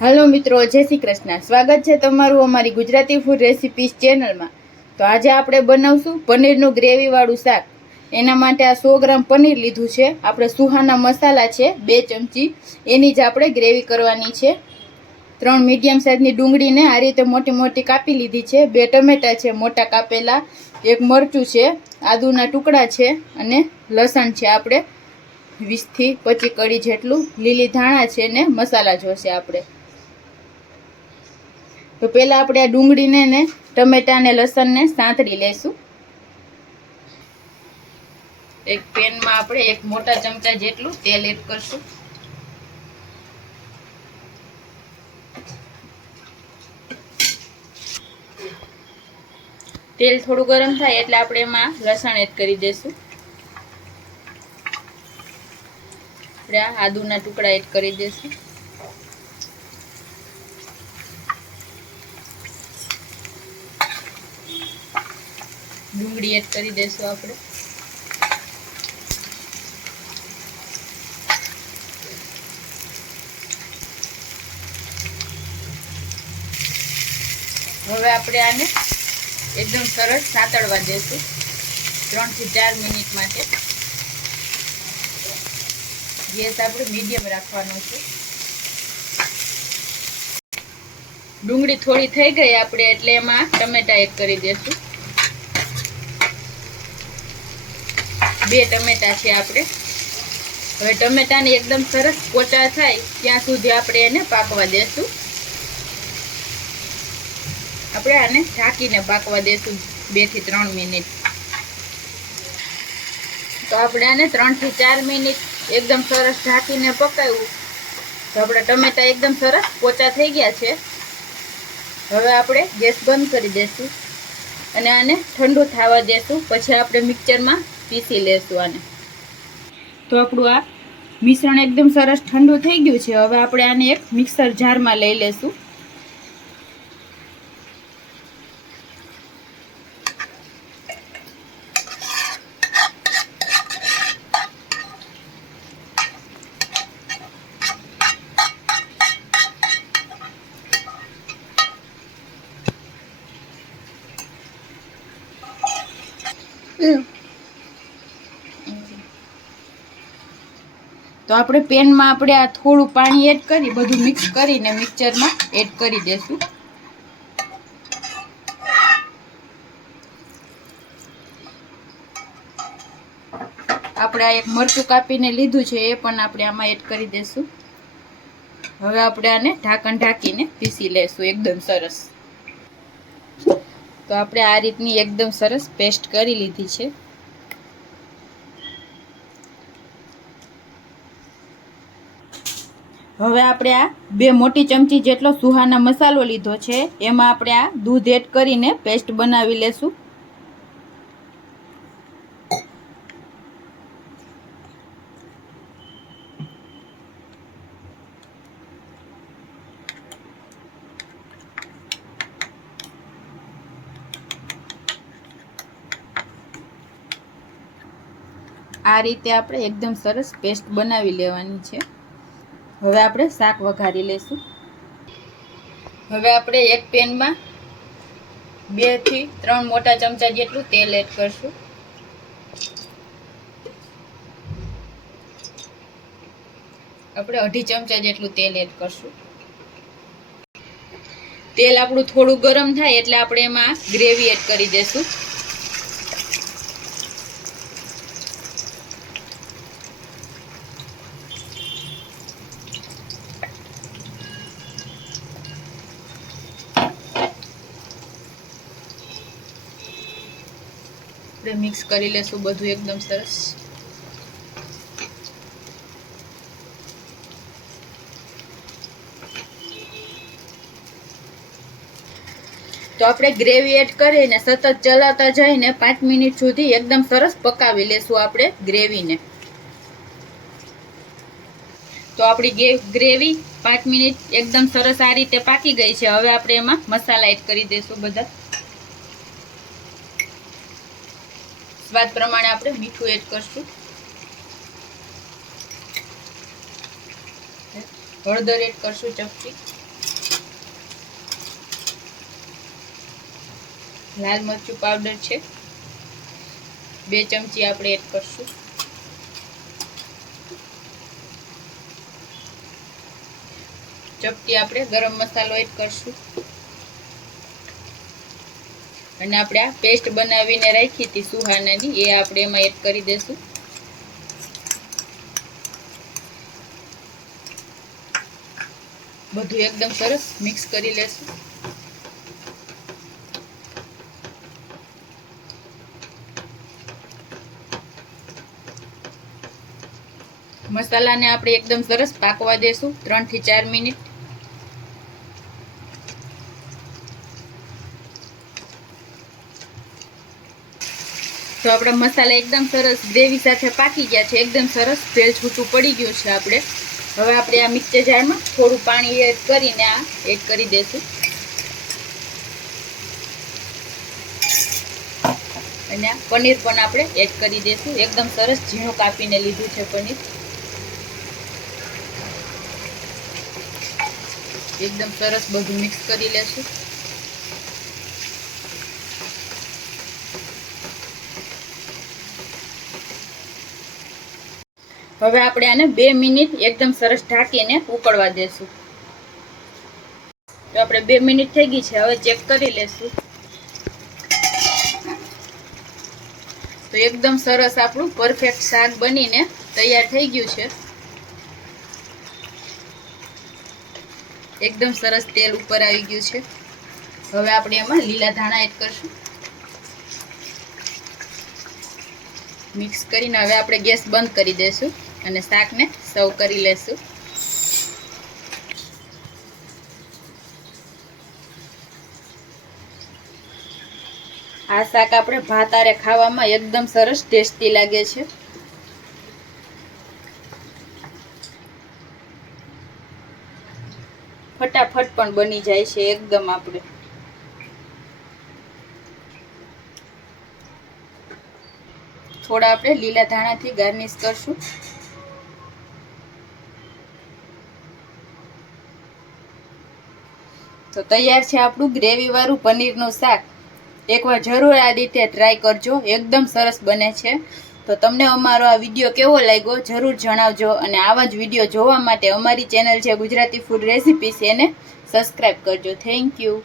હાલો મિત્રો, જય શ્રી કૃષ્ણ. સ્વાગત છે તમારું અમારી ગુજરાતી ફૂડ રેસિપીસ ચેનલમાં તો આજે આપણે બનાવશું પનીરનું ગ્રેવીવાળું શાક. એના માટે આ સો ગ્રામ પનીર લીધું છે. આપણે સુહાના મસાલા છે, બે ચમચી. એની જ આપણે ગ્રેવી કરવાની છે. ત્રણ મીડિયમ સાઇઝની ડુંગળીને આ રીતે મોટી મોટી કાપી લીધી છે. બે ટમેટા છે, મોટા કાપેલા. એક મરચું છે, આદુના ટુકડા છે અને લસણ છે આપણે વીસથી પચીસ કડી જેટલું. લીલી ધાણા છે ને મસાલા જોશે આપણે. તો પહેલાં આપણે આ ડુંગળીને ને ટમેટા ને લસણને સાંતળી લેશું. એક પેનમાં આપણે એક મોટા ચમચા જેટલું તેલ એડ કરશું. તેલ થોડું ગરમ થાય એટલે આપણે એમાં લસણ એડ કરી દઈશું આપણે આદુના ટુકડા એડ કરી દઈશું ડુંગળી એડ કરી દઈશું આપણે. હવે આપણે આને એકદમ સરસ સાતળવા દેશું ત્રણથી ચાર મિનિટ માટે. ગેસ આપણે મીડિયમ રાખવાનો છે. ડુંગળી થોડી થઈ ગઈ આપણે એટલે એમાં ટમેટા એડ કરી દઈશું. બે ટમેટા છે આપણે. હવે ટમેટાને એકદમ સરસ પોચા થાય ત્યાં સુધી આપણે એને પાકવા દેશું. આપણે આને ઢાંકીને પાકવા દેશું બેથી ત્રણ મિનિટ. તો આપણે આને ત્રણથી ચાર મિનિટ એકદમ સરસ ઢાંકીને પકાવ્યું. તો આપણા ટમેટા એકદમ સરસ પોચા થઈ ગયા છે. હવે આપણે ગેસ બંધ કરી દઈશું અને આને ઠંડુ થવા દેશું. પછી આપણે મિક્સરમાં પીસી લેશું આને. તો આપણું આ મિશ્રણ એકદમ સરસ ઠંડુ થઈ ગયું છે. હવે આપણે આને એક મિક્સર જારમાં લઈ લેશું. તો આપણે પેનમાં આપણે આ થોડું પાણી એડ કરી, બધું મિક્સ કરીને મિક્સરમાં એડ કરી દેશું. આપણે આ એક મરચું કાપીને લીધું છે, એ પણ આપણે આમાં એડ કરી દેશું. હવે આપણે આને ઢાંકણ ઢાંકીને પીસી લેશું, એકદમ સરસ. તો આપણે આ રીતની એકદમ સરસ પેસ્ટ કરી લીધી છે. હવે આપણે આ બે મોટી ચમચી જેટલો સુહાના મસાલો લીધો છે, એમાં આપણે આ દૂધ એડ કરીને પેસ્ટ બનાવી લેશું. આ રીતે આપણે એકદમ સરસ પેસ્ટ બનાવી લેવાની છે. હવે આપણે શાક વઘારી લઈશું હવે આપણે એક પેનમાં બેથી ત્રણ મોટા ચમચા જેટલું તેલ એડ કરશું. આપણે અઢી ચમચા જેટલું તેલ એડ કરશું. તેલ આપણું થોડું ગરમ થાય એટલે આપણે એમાં ગ્રેવી એડ કરી દેશું. આપણે મિક્સ કરી લેશું બધું એકદમ સરસ. તો આપણે ગ્રેવી એડ કરીને સતત ચલાવતા જઈને પાંચ મિનિટ સુધી એકદમ સરસ પકાવી લેશું આપણે ગ્રેવીને તો આપણી ગ્રેવી પાંચ મિનિટ એકદમ સરસ આ રીતે પાકી ગઈ છે. હવે આપણે એમાં મસાલા એડ કરી દઈશું બધા. સ્વાદ પ્રમાણે આપણે મીઠું એડ કરશું. હળદર એડ કરશું ચપટી. લાલ મરચું પાવડર છે. બે ચમચી આપણે એડ કરશું. ચપટી આપણે ગરમ મસાલો એડ કરશું. અને આપણે આ પેસ્ટ બનાવીને રાખી હતી સુહાનાની, એ આપણે એમાં એડ કરી દઈશું. બધું એકદમ સરસ મિક્સ કરી લેશું. મસાલાને આપણે એકદમ સરસ પાકવા દેશું ત્રણથી ચાર મિનિટ. તો આપણા મસાલા એકદમ સરસ ગ્રેવી સાથે પાકી ગયા છે. એકદમ સરસ તેલ છૂટું પડી ગયું છે આપણે. હવે આપણે આ મિક્સર જારમાં થોડું પાણી એડ કરીને આ એડ કરી દઈશું અને આ પનીર પણ આપણે એડ કરી દઈશું એકદમ સરસ ઝીણું કાપીને લીધું છે પનીર. એકદમ સરસ બધું મિક્સ કરી લેશું. હવે આપણે આને બે મિનિટ એકદમ સરસ ઢાંકીને ઉકળવા દેશું. તો આપણે બે મિનિટ થઈ ગઈ છે, હવે ચેક કરી લેશું. તો એકદમ સરસ આપણું પરફેક્ટ શાક બનીને તૈયાર થઈ ગયું છે. એકદમ સરસ તેલ ઉપર આવી ગયું છે. હવે આપણે એમાં લીલા ધાણા એડ કરશું. મિક્સ કરીને હવે આપણે ગેસ બંધ કરી દઈશું અને શાકને સર્વ કરી લેશું. આ શાક આપણે ભાતારે ખાવામાં એકદમ સરસ ટેસ્ટી લાગે છે. ફટાફટ પણ બની જાય છે એકદમ આપણે. થોડા આપણે લીલા ધાણાથી ગાર્નિશ કરશું. તો તૈયાર છે આપણું ગ્રેવીવાળું પનીરનું શાક. એકવાર જરૂર આ રીતે ટ્રાય કરજો, એકદમ સરસ બને છે. તો તમને અમારો આ વીડિયો કેવો લાગ્યો જરૂર જણાવજો અને આવા જ વીડિયો જોવા માટે અમારી ચેનલ છે ગુજરાતી ફૂડ રેસિપીસ એને સબસ્ક્રાઈબ કરજો. Thank you